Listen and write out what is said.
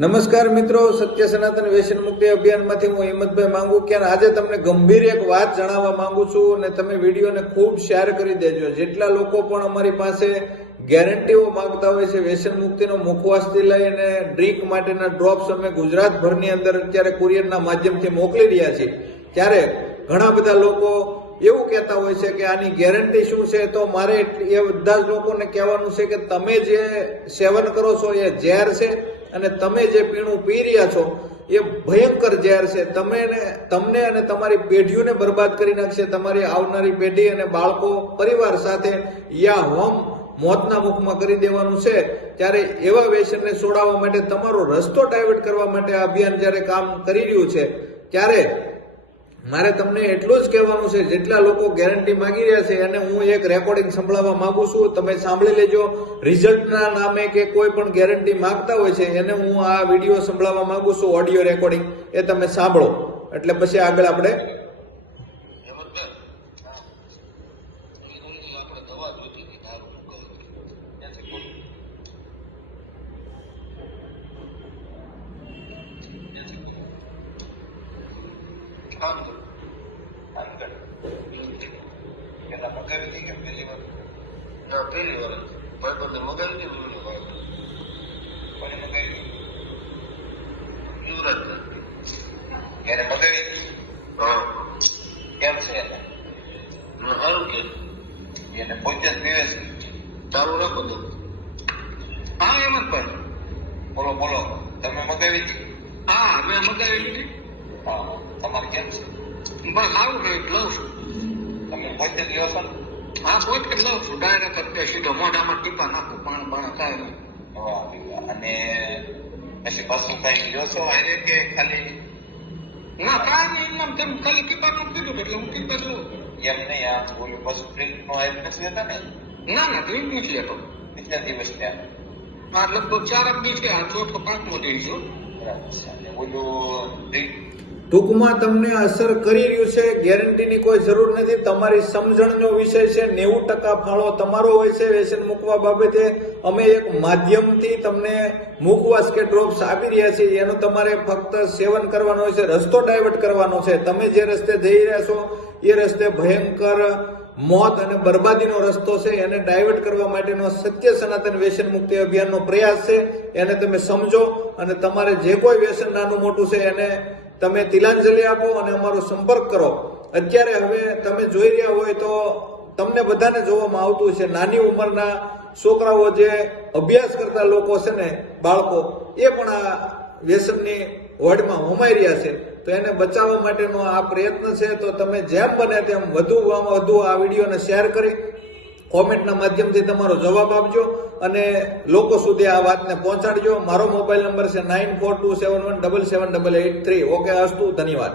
નમસ્કાર મિત્રો, સત્ય સનાતન વ્યસન મુક્તિ અભિયાનમાંથી હું હિંમતભાઈ માંગુ કે આજે તમને ગંભીર એક વાત જણાવવા માંગુ છું અને તમે વિડીયોને ખૂબ શેર કરી દેજો। જેટલા લોકો પણ અમારી પાસે ગેરંટીઓ માંગતા હોય છે વ્યસન મુક્તિનો મુખવાસથી લઈને ડ્રિંક માટેના ડ્રોપ્સ અમે ગુજરાતભરની અંદર અત્યારે કુરિયરના માધ્યમથી મોકલી રહ્યા છીએ, ત્યારે ઘણા બધા લોકો એવું કહેતા હોય છે કે આની ગેરંટી શું છે। તો મારે એ બધા જ લોકોને કહેવાનું છે કે તમે જે સેવન કરો છો એ ઝેર છે અને તમે જે પીણું પી રહ્યા છો એ ભયંકર ઝેર છે। તમને અને તમારી પેઢીઓને બરબાદ કરી નાખશે। તમારી આવનારી પેઢી અને બાળકો પરિવાર સાથે યા હોમ મોતના મુખમાં કરી દેવાનું છે। ત્યારે એવા વ્યસનને છોડાવવા માટે તમારો રસ્તો ડાયવર્ટ કરવા માટે આ અભિયાન જ્યારે કામ કરી રહ્યું છે, ત્યારે મારે તમને એટલું જ કહેવાનું છે, જેટલા લોકો ગેરંટી માંગી રહ્યા છે અને હું એક રેકોર્ડિંગ સંભળાવવા માંગુ છું, તમે સાંભળી લેજો। રિઝલ્ટના નામે કે કોઈ પણ ગેરંટી માંગતા હોય છે એને હું આ વિડીયો સંભળાવવા માંગુ છું, ઓડિયો રેકોર્ડિંગ, એ તમે સાંભળો એટલે પછી આગળ આપણે પહેલી વાર ભાઈબંધે મગાવી દીધું યુવરાજ એને મગાવી હા કેમ છે એને સારું કે એને પોતે જ પીવે છે ચાલુ રાખો તો હા એમ જ પણ બોલો બોલો તમે મગાવી હતી હા મેં મગાવી દીધી હા તમારે કેમ છે બસ સારું છે લઉં છું તમે પોતે જ લ્યો છો ને હા પોતે લઉં છું ડાયરેક્ટ સીધો મોઢામાં ટીપા નાખું પાણી બાણા કાંઈ અને પછી પાછું કઈ લ્યો છો અરે કે ખાલી ના કાંઈ એમ તેમ ખાલી ટીપા નું કીધું એટલે હું ટીપા લઉં એમ નહીં આ ઓલું પાછું ડ્રિંક નો એમ નથી લેતા ને ના ના ડ્રિંક નથી લેતો કેટલા દિવસ ત્યાં હા લગભગ 4 દિવસ છે આ 4 કે 5મો દિવસ છું ઓલું ડ્રિંક ટૂંકમાં તમને અસર કરી રહ્યું છે, ગેરંટીની કોઈ જરૂર નથી, તમારી સમજણનો વિષય છે। 90% ફાળો તમારો હોય છે વ્યસન મૂકવા બાબતે। અમે એક માધ્યમથી તમને મુખવાસ કે ડ્રોપ્સ આપી રહ્યા છીએ, એનું તમારે ફક્ત સેવન કરવાનું હોય છે, રસ્તો ડાયવર્ટ કરવાનો છે। તમે જે રસ્તે જઈ રહ્યા છો એ રસ્તે ભયંકર મોત અને બરબાદીનો રસ્તો છે, એને ડાયવર્ટ કરવા માટેનો સત્ય સનાતન વ્યસન મુક્તિ અભિયાનનો પ્રયાસ છે। એને તમે સમજો અને તમારે જે કોઈ વ્યસન નાનું મોટું છે એને તમે તિલાંજલિ આપો અને અમારો સંપર્ક કરો। અત્યારે હવે તમે જોઈ રહ્યા હોય તો તમને બધાને જોવામાં આવતું છે, નાની ઉંમરના છોકરાઓ જે અભ્યાસ કરતા લોકો છે ને, બાળકો, એ પણ આ વ્યસનની હોડમાં હોમાઈ રહ્યા છે। તો એને બચાવવા માટેનો આ પ્રયત્ન છે। તો તમે જેમ બને તેમ વધુમાં વધુ આ વિડીયોને શેર કરી કોમેન્ટના માધ્યમથી તમારો જવાબ આપજો અને લોકો સુધી આ વાતને પહોંચાડજો। મારો મોબાઈલ નંબર છે 9427177883। ઓકે, અસ્તુ, ધન્યવાદ।